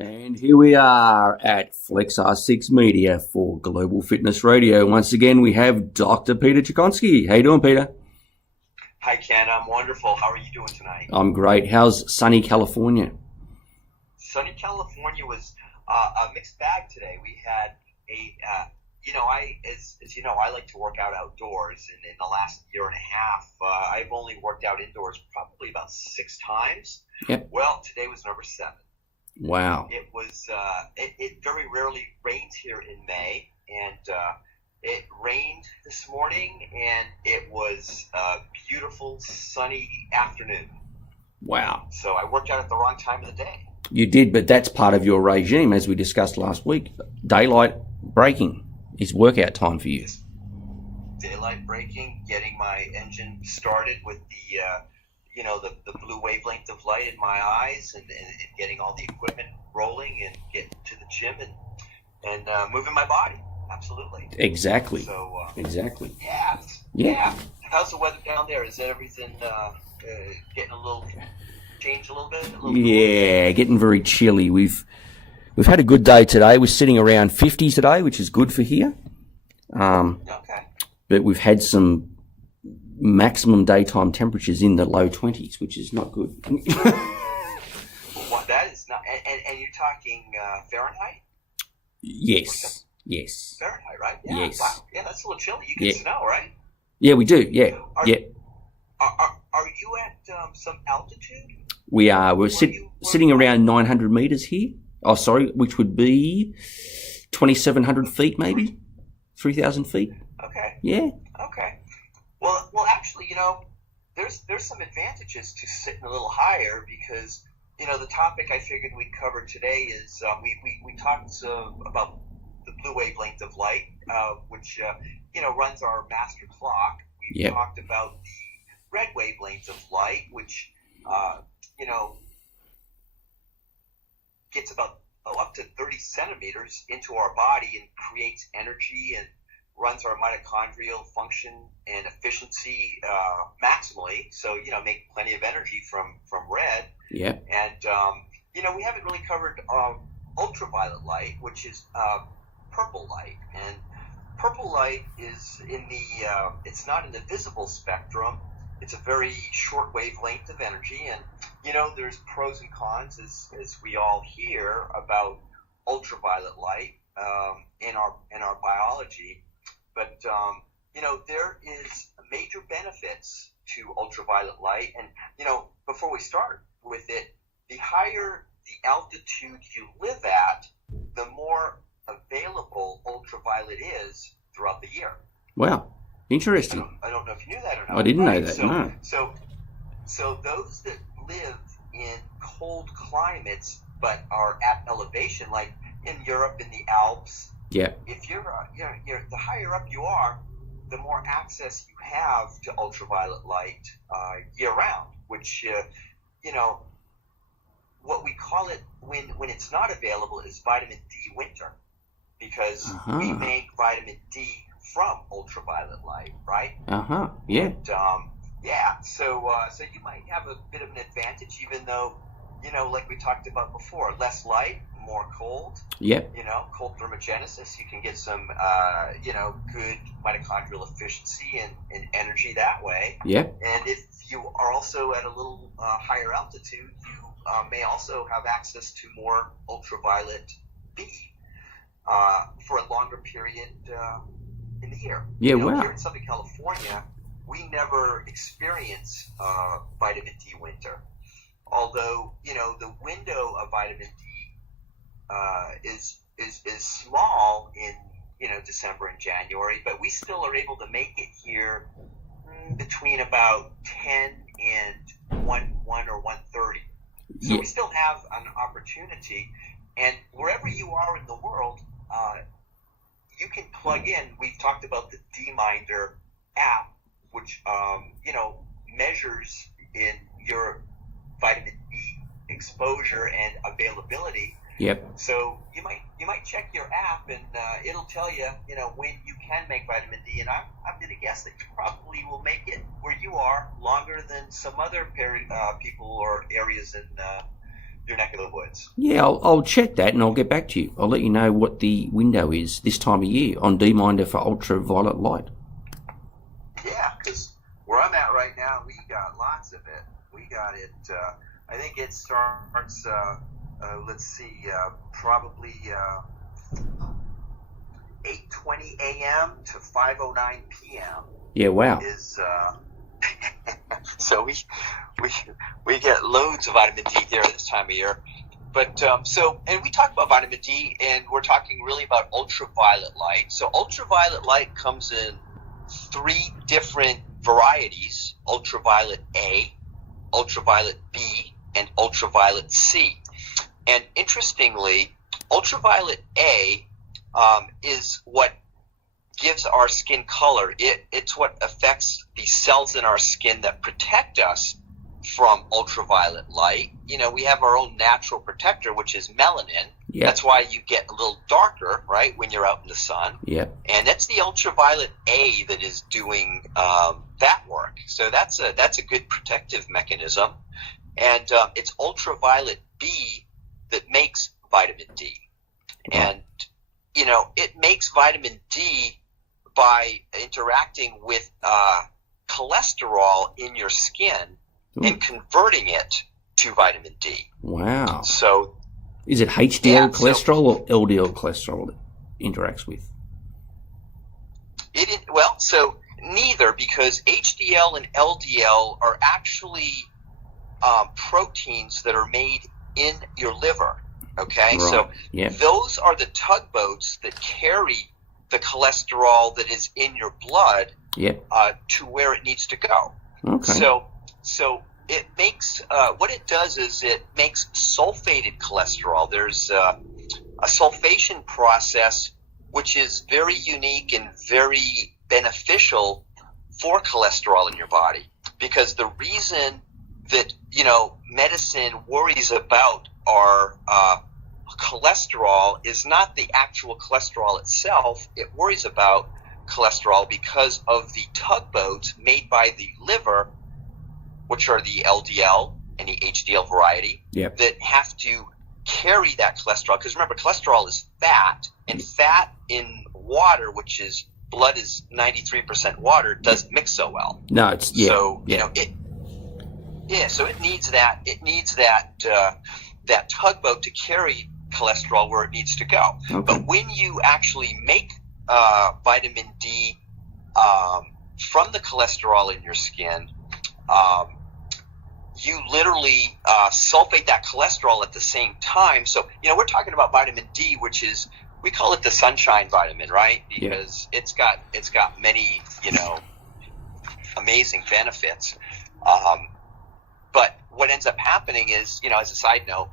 And here we are at Flex R6 Media for Global Fitness Radio. Once again, we have Dr. Peter Cichonski. How you doing, Peter? Hi, Ken. I'm wonderful. How are you doing tonight? I'm great. How's sunny California? Sunny California was a mixed bag today. We had I like to work out outdoors, and in the last year and a half, I've only worked out indoors probably about 6 times. Yep. Well, today was number 7. Wow. It was. It very rarely rains here in May, and it rained this morning, and it was a beautiful sunny afternoon. Wow. So I worked out at the wrong time of the day. You did, but that's part of your regime, as we discussed last week. Daylight breaking is workout time for you. Daylight breaking, getting my engine started with the blue wavelength of light in my eyes, and getting all the equipment rolling, and getting to the gym and moving my body. Absolutely. Exactly. So exactly. Yeah. How's the weather down there? Is everything getting a little changed a little bit? Yeah, getting very chilly. We've had a good day today. We're sitting around 50 today, which is good for here. Okay. But we've had some maximum daytime temperatures in the low 20s, which is not good. Well, that is not. And you're talking Fahrenheit? Yes. Fahrenheit, right? Yeah. Yes. Wow. Yeah, that's a little chilly. You get snow, right? Yeah, we do. Yeah. Are you at some altitude? We are. We're sitting around 900 meters here. Oh, sorry, which would be 2,700 feet, maybe 3,000 feet. Okay. Yeah. Okay. Well, actually, there's some advantages to sitting a little higher, because the topic I figured we'd cover today is we talked about the blue wavelength of light, which runs our master clock. We talked about the red wavelength of light, which gets about up to 30 centimeters into our body and creates energy and runs our mitochondrial function and efficiency maximally. So make plenty of energy from red. Yeah. And we haven't really covered ultraviolet light, which is purple light. And purple light is it's not in the visible spectrum. It's a very short wavelength of energy, and there's pros and cons, as we all hear about ultraviolet light in our biology. But there is major benefits to ultraviolet light, and before we start with it, the higher the altitude you live at, the more available ultraviolet is throughout the year. Wow. Interesting. I don't know if you knew that or not. I didn't know that, no. So those that live in cold climates but are at elevation, like in Europe, in the Alps, if you're the higher up you are, the more access you have to ultraviolet light year round, which, what we call it when it's not available is vitamin D winter, because we make vitamin D from ultraviolet light, right? Yeah. And, so you might have a bit of an advantage, even though, like we talked about before, less light, more cold. Yep. Cold thermogenesis, you can get some, good mitochondrial efficiency and energy that way. Yep. And if you are also at a little higher altitude, you may also have access to more ultraviolet B for a longer period in the year. Yeah, wow. Here in Southern California, we never experience vitamin D winter. Although, the window of vitamin D is small in, December and January, but we still are able to make it here between about 10 and 1 or 1:30. So we still have an opportunity, and wherever you are in the world, you can plug in. We've talked about the D-Minder app, which measures in your vitamin D exposure and availability. Yep. So you might check your app, and it'll tell you when you can make vitamin D. And I'm going to guess that you probably will make it where you are longer than some other people or areas in your neck of the woods. Yeah, I'll check that and I'll get back to you. I'll let you know what the window is this time of year on D-Minder for ultraviolet light. Yeah, because where I'm at right now, we got lots of it. We got it. I think it starts. Let's see, probably 8:20 a.m. to 5:09 p.m. Yeah, wow. Is so we get loads of vitamin D there this time of year. But and we talk about vitamin D, and we're talking really about ultraviolet light. So ultraviolet light comes in 3 different varieties: ultraviolet A, ultraviolet B, and ultraviolet C. And interestingly, ultraviolet A is what gives our skin color. It's what affects the cells in our skin that protect us from ultraviolet light. You know, we have our own natural protector, which is melanin. Yep. That's why you get a little darker, right, when you're out in the sun. Yep. And that's the ultraviolet A that is doing that work. So that's a good protective mechanism. And it's ultraviolet B that makes vitamin D. And, you know, it makes vitamin D by interacting with cholesterol in your skin and converting it to vitamin D. Wow. So, is it HDL cholesterol or LDL cholesterol that interacts with? So neither, because HDL and LDL are actually proteins that are made in your liver. Okay, right. So yep. Those are the tugboats that carry the cholesterol that is in your blood yep. To where it needs to go. Okay. So it makes what it does is it makes sulfated cholesterol. There's a sulfation process which is very unique and very beneficial for cholesterol in your body, because the reason that, you know, medicine worries about our cholesterol is not the actual cholesterol itself. It worries about cholesterol because of the tugboats made by the liver, which are the LDL and the HDL variety, yep. that have to carry that cholesterol. Because remember, cholesterol is fat, and fat in water, which is blood is 93% water, doesn't mix so well. No, it's so you know it. Yeah, so it needs that. It needs that that tugboat to carry cholesterol where it needs to go. Okay. But when you actually make vitamin D from the cholesterol in your skin, you literally sulfate that cholesterol at the same time. So, you know, we're talking about vitamin D, which is, we call it the sunshine vitamin, right? Because it's got many, you know, amazing benefits. But what ends up happening is, you know, as a side note,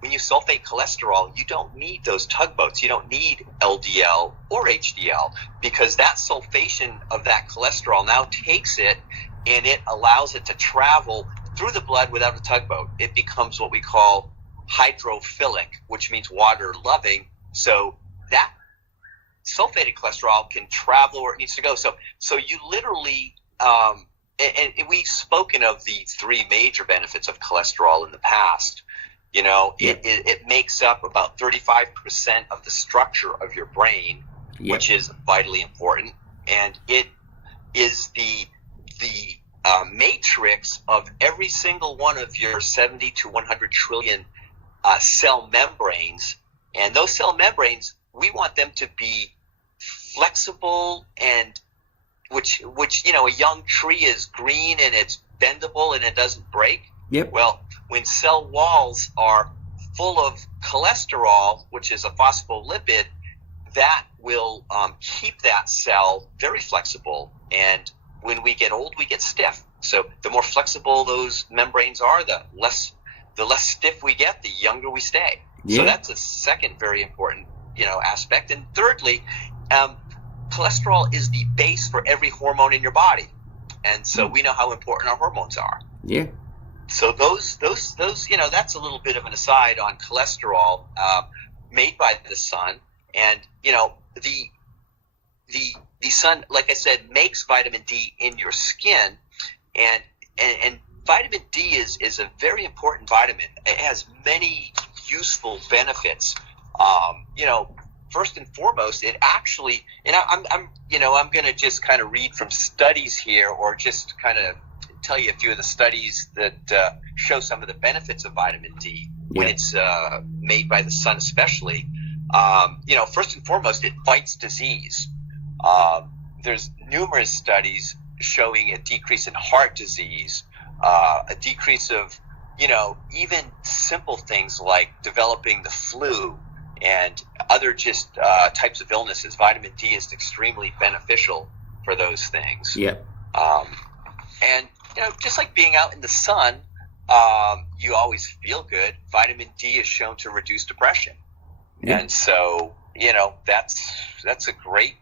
when you sulfate cholesterol, you don't need those tugboats. You don't need LDL or HDL, because that sulfation of that cholesterol now takes it and it allows it to travel through the blood without a tugboat. It becomes what we call hydrophilic, which means water-loving. So that sulfated cholesterol can travel where it needs to go. So you literally and we've spoken of the 3 major benefits of cholesterol in the past. You know, it makes up about 35% of the structure of your brain, which is vitally important, and it is the matrix of every single one of your 70 to 100 trillion cell membranes. And those cell membranes, we want them to be flexible, and which you know, a young tree is green and it's bendable and it doesn't break. Yep. Well, when cell walls are full of cholesterol, which is a phospholipid, that will keep that cell very flexible. And when we get old, we get stiff. So the more flexible those membranes are, the less stiff we get, the younger we stay. Yeah. So that's a second very important, you know, aspect. And thirdly, cholesterol is the base for every hormone in your body. And so we know how important our hormones are. Yeah. So those, you know, that's a little bit of an aside on cholesterol made by the sun. And, you know, the sun, like I said, makes vitamin D in your skin. And vitamin D is a very important vitamin. It has many useful benefits. First and foremost, it actually, and I'm going to just kind of read from studies here, or just kind of tell you a few of the studies that show some of the benefits of vitamin D when it's made by the sun, especially. First and foremost, it fights disease. There's numerous studies showing a decrease in heart disease, a decrease of, even simple things like developing the flu and other just types of illnesses. Vitamin D is extremely beneficial for those things. Yep. And, just like being out in the sun, you always feel good. Vitamin D is shown to reduce depression. Yep. And so, that's a great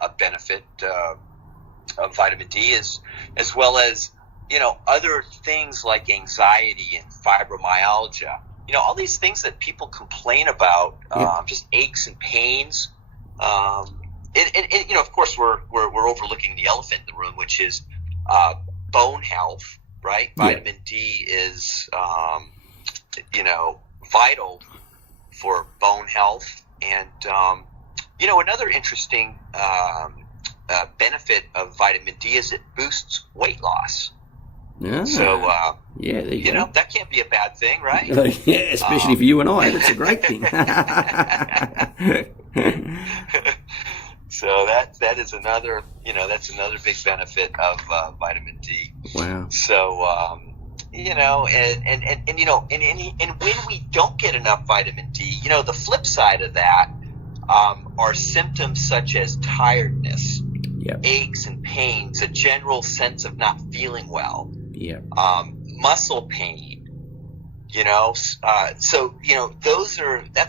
a benefit of vitamin D, as well as, other things like anxiety and fibromyalgia. All these things that people complain about, just aches and pains. And of course, we're overlooking the elephant in the room, which is bone health, right? Vitamin D is, vital for bone health. And, another interesting benefit of vitamin D is it boosts weight loss. Yeah. So, there you go. that can't be a bad thing, right? Yeah, especially for you and I. That's a great thing. So that is another, that's another big benefit of vitamin D. Wow. So, and when we don't get enough vitamin D, the flip side of that are symptoms such as tiredness, aches and pains, a general sense of not feeling well, muscle pain, that's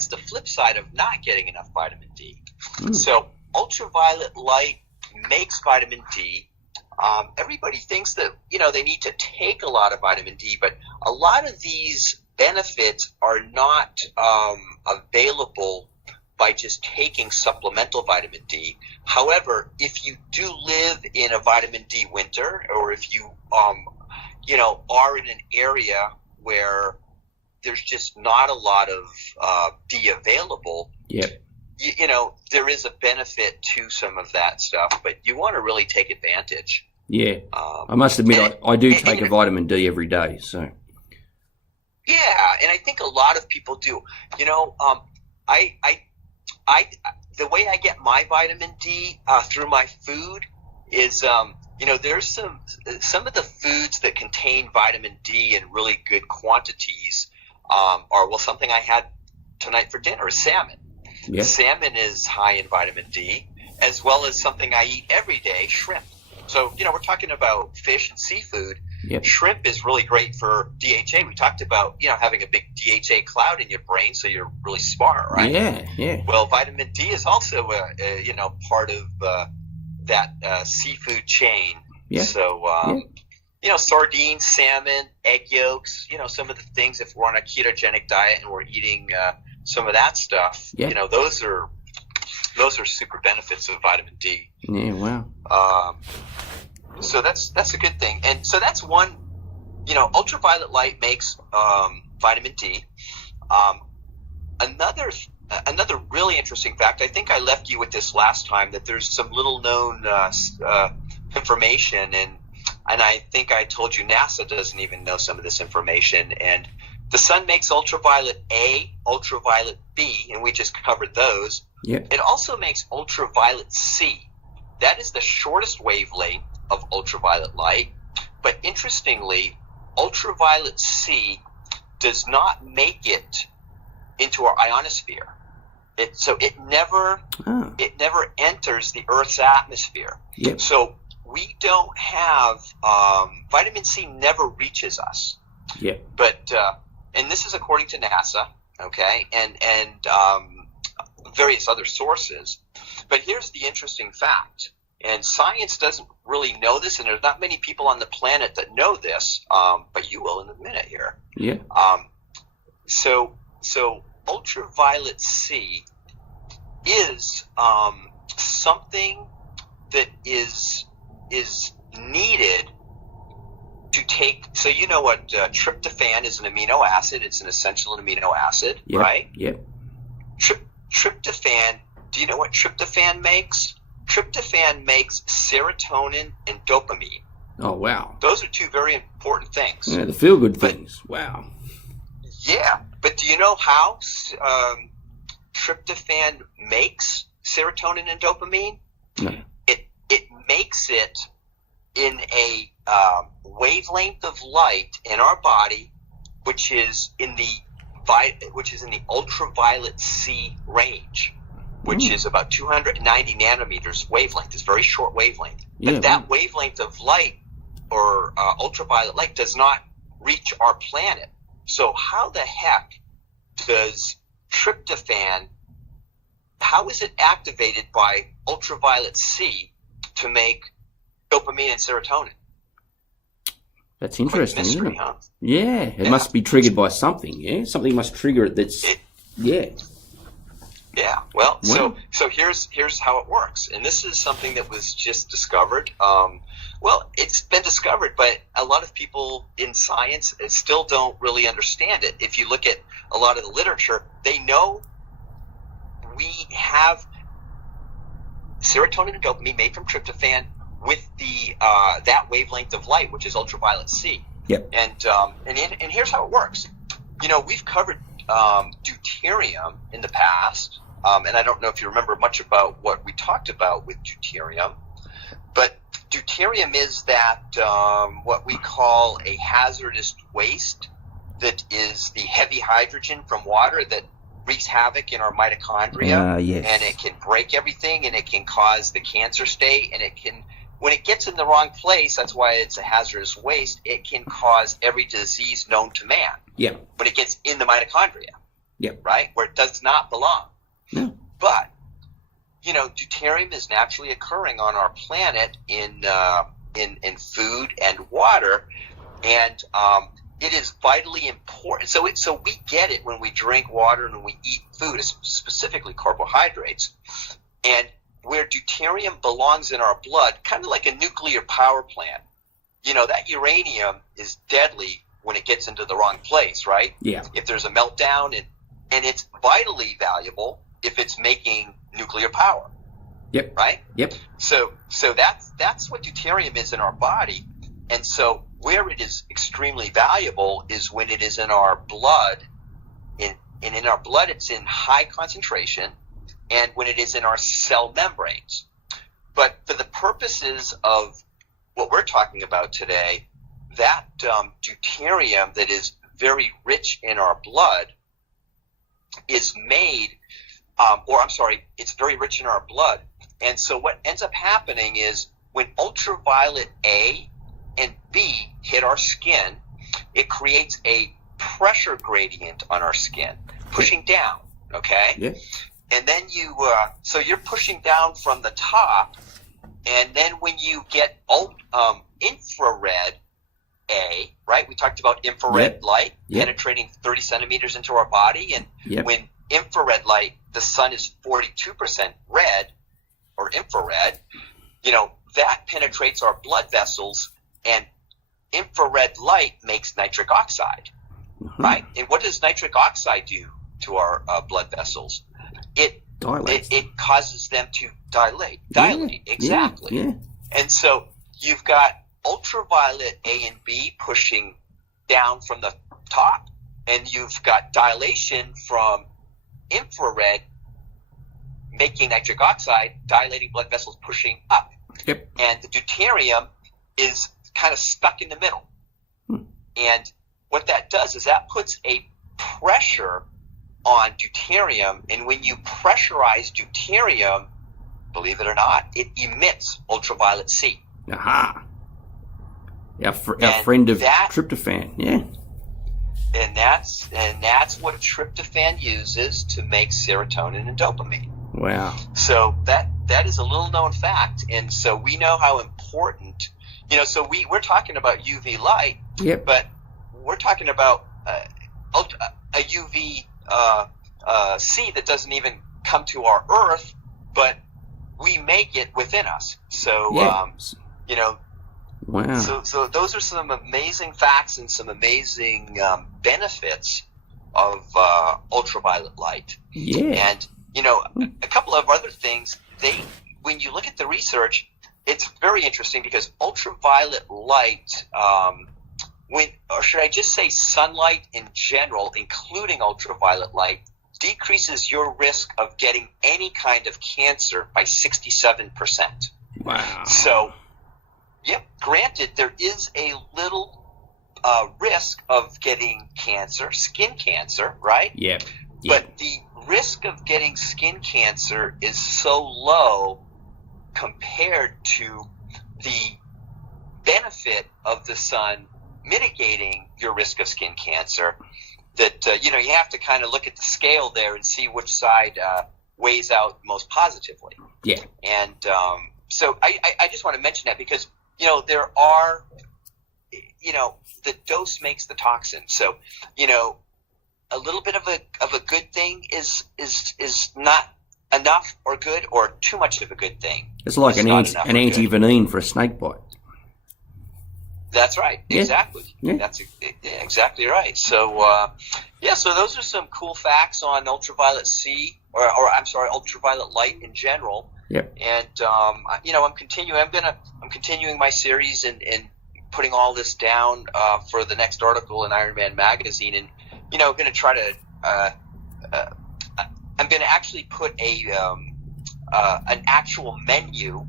the flip side of not getting enough vitamin D. So ultraviolet light makes vitamin D. Everybody thinks that, they need to take a lot of vitamin D, but a lot of these benefits are not available by just taking supplemental vitamin D. However, if you do live in a vitamin D winter, or if you, are in an area where there's just not a lot of D available, there is a benefit to some of that stuff, but you want to really take advantage. Yeah, I must admit, I do take a vitamin D every day. So. Yeah, and I think a lot of people do. The way I get my vitamin D through my food is, there's some of the foods that contain vitamin D in really good quantities something I had tonight for dinner is salmon. Yeah. Salmon is high in vitamin D, as well as something I eat every day, shrimp. So, we're talking about fish and seafood. Yep. Shrimp is really great for DHA. We talked about, having a big DHA cloud in your brain, so you're really smart, right? Yeah. Well, vitamin D is also, part of that seafood chain. Yeah. So, sardines, salmon, egg yolks, some of the things, if we're on a ketogenic diet and we're eating some of that stuff, those are super benefits of vitamin D. Yeah, wow. So that's a good thing. And so that's one, ultraviolet light makes vitamin D. Another really interesting fact, I think I left you with this last time, that there's some little known information, and I think I told you NASA doesn't even know some of this information. And the sun makes ultraviolet A, ultraviolet B, and we just covered those. Yep. It also makes ultraviolet C. That is the shortest wavelength of ultraviolet light. But interestingly, ultraviolet C does not make it into our ionosphere. It never enters the Earth's atmosphere. Yep. So we don't have vitamin C never reaches us. Yeah. But and this is according to NASA, okay, and various other sources. But here's the interesting fact, and science doesn't really know this, and there's not many people on the planet that know this, but you will in a minute here. Yeah. So ultraviolet C is something that is needed to take. So you know what tryptophan is? An amino acid. It's an essential amino acid, Yep. right? Yep. Tryptophan. Do you know what tryptophan makes? Tryptophan makes serotonin and dopamine. Oh, wow. Those are two very important things. Yeah, the feel-good things. Wow. Yeah, but do you know how tryptophan makes serotonin and dopamine? No. It makes it in a wavelength of light in our body, which is in the ultraviolet C range, which is about 290 nanometers wavelength. It's a very short wavelength. Yeah, But that wavelength of light or ultraviolet light does not reach our planet. So how the heck does tryptophan, how is it activated by ultraviolet C to make dopamine and serotonin? That's interesting, Mystery, isn't it? huh? Yeah, it must be triggered by something, yeah? Something must trigger it that's... Yeah. Yeah, well, Wow. so here's how it works, and this is something that was just discovered. Well, it's been discovered, but a lot of people in science still don't really understand it. If you look at a lot of the literature, they know we have serotonin and dopamine made from tryptophan with the that wavelength of light, which is ultraviolet C. Yep. And here's how it works. You know, we've covered deuterium in the past, and I don't know if you remember much about what we talked about with deuterium, but deuterium is that what we call a hazardous waste that is the heavy hydrogen from water that wreaks havoc in our mitochondria, Yes. and it can break everything, and it can cause the cancer state, and it can, when it gets in the wrong place, that's why it's a hazardous waste, it can cause every disease known to man. Yeah. When it gets in the mitochondria, Yep. right, where it does not belong. No. But, you know, deuterium is naturally occurring on our planet in food and water, and it is vitally important. So we get it when we drink water and when we eat food, specifically carbohydrates. And where deuterium belongs in our blood, kind of like a nuclear power plant, you know, that uranium is deadly when it gets into the wrong place, right? Yeah. If there's a meltdown, and it's vitally valuable if it's making nuclear power. Yep. Right? Yep. So that's what deuterium is in our body. And so where it is extremely valuable is when it is in our blood. And in our blood, it's in high concentration, and when it is in our cell membranes. But for the purposes of what we're talking about today, that deuterium that is very rich in our blood is made, it's very rich in our blood. And so what ends up happening is when ultraviolet A and B hit our skin, it creates a pressure gradient on our skin, pushing down, okay? Yeah. And then so you're pushing down from the top, and then when you get infrared A, right? We talked about infrared light penetrating 30 centimeters into our body, and when infrared light, the sun is 42% red, or infrared, you know, that penetrates our blood vessels, and infrared light makes nitric oxide, right? And what does nitric oxide do to our blood vessels? It dilates. It causes them to dilate. Exactly. Yeah. And so you've got ultraviolet A and B pushing down from the top, and you've got dilation from infrared making nitric oxide, dilating blood vessels pushing up. Yep. And the deuterium is kind of stuck in the middle. And what that does is that puts a pressure on deuterium, and when you pressurize deuterium, believe it or not, it emits ultraviolet C. Aha. Our friend of tryptophan, yeah. And that's what tryptophan uses to make serotonin and dopamine. Wow. So that is a little known fact, and so we know how important, you know, so we're talking about UV light, but we're talking about a UV C that doesn't even come to our Earth, but we make it within us. So, you know, Wow. So those are some amazing facts and some amazing benefits of ultraviolet light. Yeah. And a couple of other things. When you look at the research, it's very interesting because ultraviolet light, or should I just say sunlight in general, including ultraviolet light, decreases your risk of getting any kind of cancer by 67%. Wow. So, yep, granted, there is a little risk of getting cancer, skin cancer, right? Yep. But the risk of getting skin cancer is so low compared to the benefit of the sun mitigating your risk of skin cancer that, you have to kind of look at the scale there and see which side weighs out most positively. Yeah. And so I just want to mention that because, there are, the dose makes the toxin. So, a little bit of a good thing is not enough or good, or too much of a good thing. It's like an anti-venin for a snake bite. That's right. Yeah. Exactly. Yeah. That's exactly right. So, so those are some cool facts on ultraviolet C, or I'm sorry, ultraviolet light in general. Yep. And I'm continuing my series and putting all this down for the next article in Iron Man magazine, and going to try to. I'm going to actually put an actual menu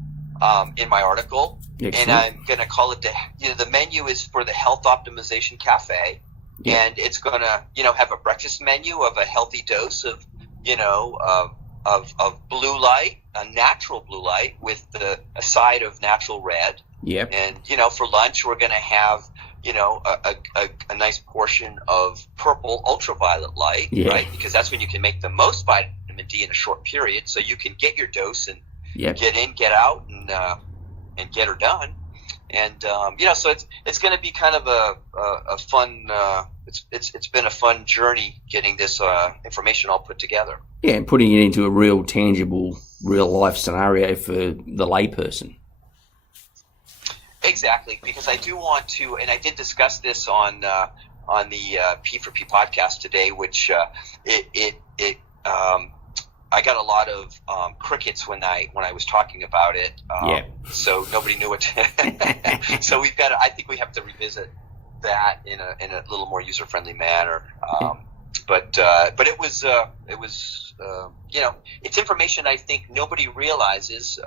in my article. Excellent. And I'm going to call it the menu is for the Health Optimization Cafe, and it's going to have a breakfast menu of a healthy dose of of blue light, a natural blue light with a side of natural red. Yep. And for lunch we're going to have a nice portion of purple ultraviolet light, right? Because that's when you can make the most vitamin D in a short period, so you can get your dose and get in, get out, and get her done. And so it's going to be kind of a fun. It's been a fun journey getting this information all put together. Yeah, and putting it into a real tangible, real life scenario for the layperson. Exactly, because I do want to, and I did discuss this on the P4P podcast today, which I got a lot of crickets when I was talking about it. So nobody knew it. So I think we have to revisit that in a little more user friendly manner. But it was it's information I think nobody realizes.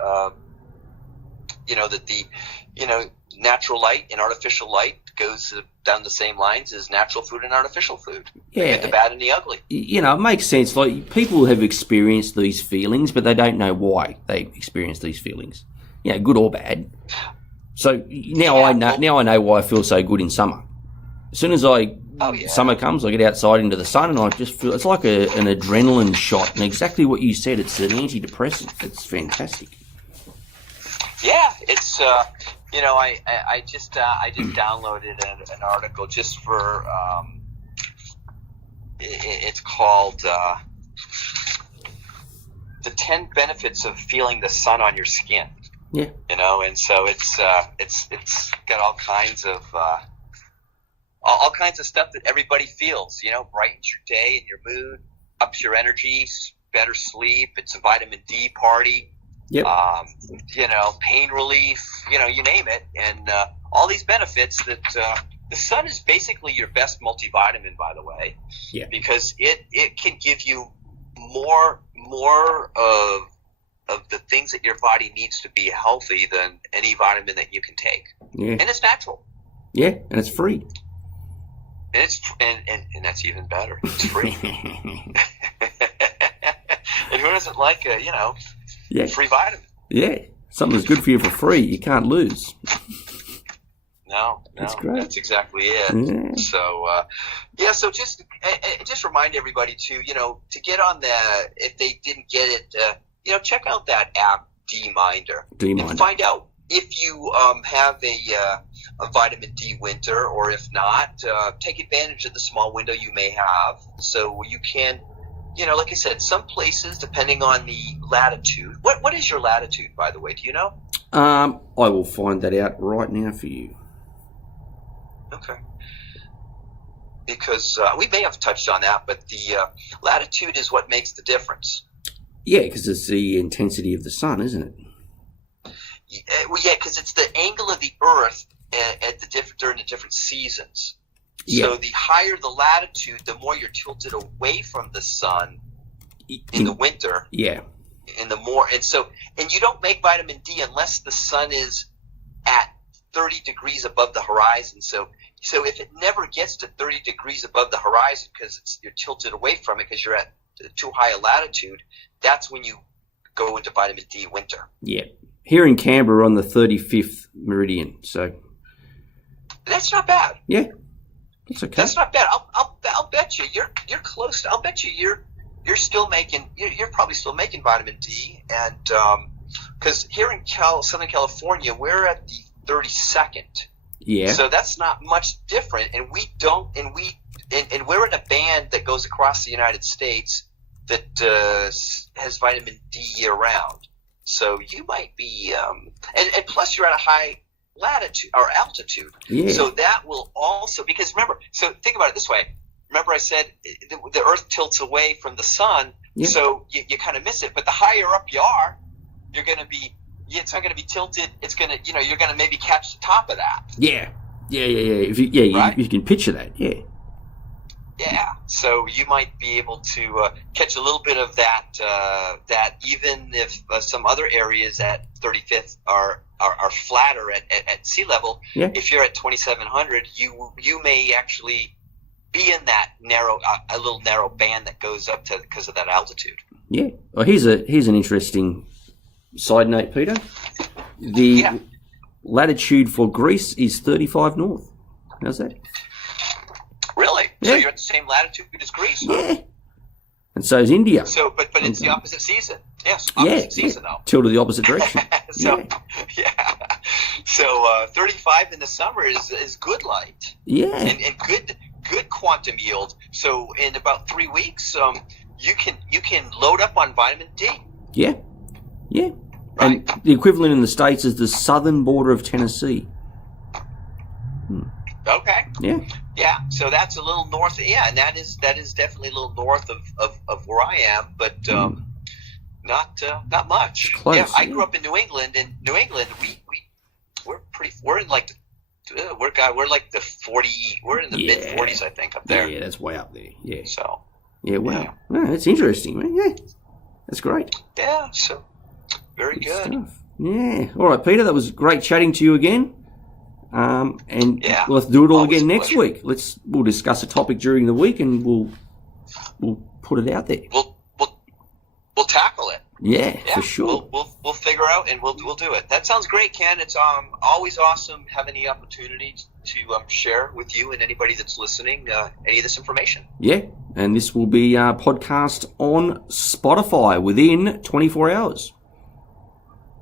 That the natural light and artificial light goes down the same lines as natural food and artificial food. Yeah, the bad and the ugly. It makes sense. Like, people have experienced these feelings, but they don't know why they experience these feelings. Good or bad. So now I know why I feel so good in summer. As soon as summer comes, I get outside into the sun, and I just feel it's like an adrenaline shot. And exactly what you said, it's an antidepressant. It's fantastic. Yeah, it's I just downloaded an article just for it's called the 10 benefits of feeling the sun on your skin. Yeah. And so it's got all kinds of stuff that everybody feels. Brightens your day and your mood, ups your energy, better sleep. It's a vitamin D party. Yep. Pain relief, you name it, and all these benefits that the sun is basically your best multivitamin, by the way, because it can give you more of the things that your body needs to be healthy than any vitamin that you can take. Yeah. And it's natural. Yeah, and it's free. And it's and that's even better. It's free. And who doesn't like free vitamin? Yeah, something that's good for you for free, you can't lose. No, that's great. That's exactly it. Yeah. So, so just remind everybody to get on if they didn't get it, check out that app, D-Minder. And find out if you have a vitamin D winter, or if not, take advantage of the small window you may have, so you can like I said, some places, depending on the latitude. What is your latitude, by the way? Do you know? I will find that out right now for you. Okay. Because we may have touched on that, but the latitude is what makes the difference. Yeah, because it's the intensity of the sun, isn't it? Yeah, because it's the angle of the Earth during the different seasons. Yeah. So the higher the latitude, the more you're tilted away from the sun in the winter. Yeah. And you don't make vitamin D unless the sun is at 30 degrees above the horizon. So if it never gets to 30 degrees above the horizon because you're tilted away from it because you're at too high a latitude, that's when you go into vitamin D winter. Yeah. Here in Canberra on the 35th meridian, so that's not bad. Yeah, that's okay. That's not bad. I'll bet you you're close. I'll bet you you're still making. You're probably still making vitamin D, and because here in Southern California we're at the 32nd. Yeah. So that's not much different, and we're in a band that goes across the United States that has vitamin D year round. So you might be, and plus you're at a high latitude or altitude. Yeah. So that will also, because remember, so think about it this way. Remember I said the Earth tilts away from the sun, yeah. So you kind of miss it. But the higher up you are, you're going to be, it's not going to be tilted. It's going to, you're going to maybe catch the top of that. Yeah. If you, right? you can picture that, yeah. Yeah, so you might be able to catch a little bit of that. That even if some other areas at 35th are flatter at sea level, yeah. If you're at 2,700, you may actually be in that a little narrow band that goes up to because of that altitude. Yeah. Well, here's an interesting side note, Peter. The latitude for Greece is 35 north. How's that? Really? Yeah. So you're at the same latitude as Greece, huh? Yeah. And so is India. So, but it's the opposite season. Yes, opposite season though. Tilted the opposite direction. So 35 in the summer is good light. Yeah. And good quantum yield. So in about 3 weeks, you can load up on vitamin D. Yeah. Yeah. Right. And the equivalent in the States is the southern border of Tennessee. Okay. Yeah. Yeah. So that's a little north. Yeah, and that is definitely a little north of where I am, but not much. Close, yeah, I grew up in New England. In New England, we're in like we're like the 40. We're in the mid 40s, I think, up there. Yeah, that's way up there. Yeah. So. Yeah. Wow. Yeah. That's interesting, man. Yeah. That's great. Yeah. So. Very good. Stuff. Yeah. All right, Peter. That was great chatting to you again. And let's do it all again next week. We'll discuss a topic during the week, and we'll put it out there. We'll tackle it. Yeah, for sure. We'll figure out and we'll do it. That sounds great, Ken. It's always awesome having the opportunity to share with you and anybody that's listening any of this information. Yeah, and this will be podcast on Spotify within 24 hours.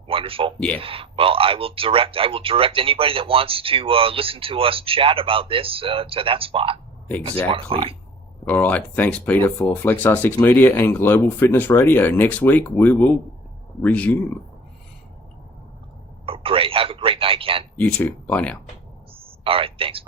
Wonderful. Yeah. Well, I will direct anybody that wants to listen to us chat about this to that spot. Exactly. All right. Thanks, Peter, for FlexR6 Media and Global Fitness Radio. Next week we will resume. Oh, great. Have a great night, Ken. You too. Bye now. All right. Thanks.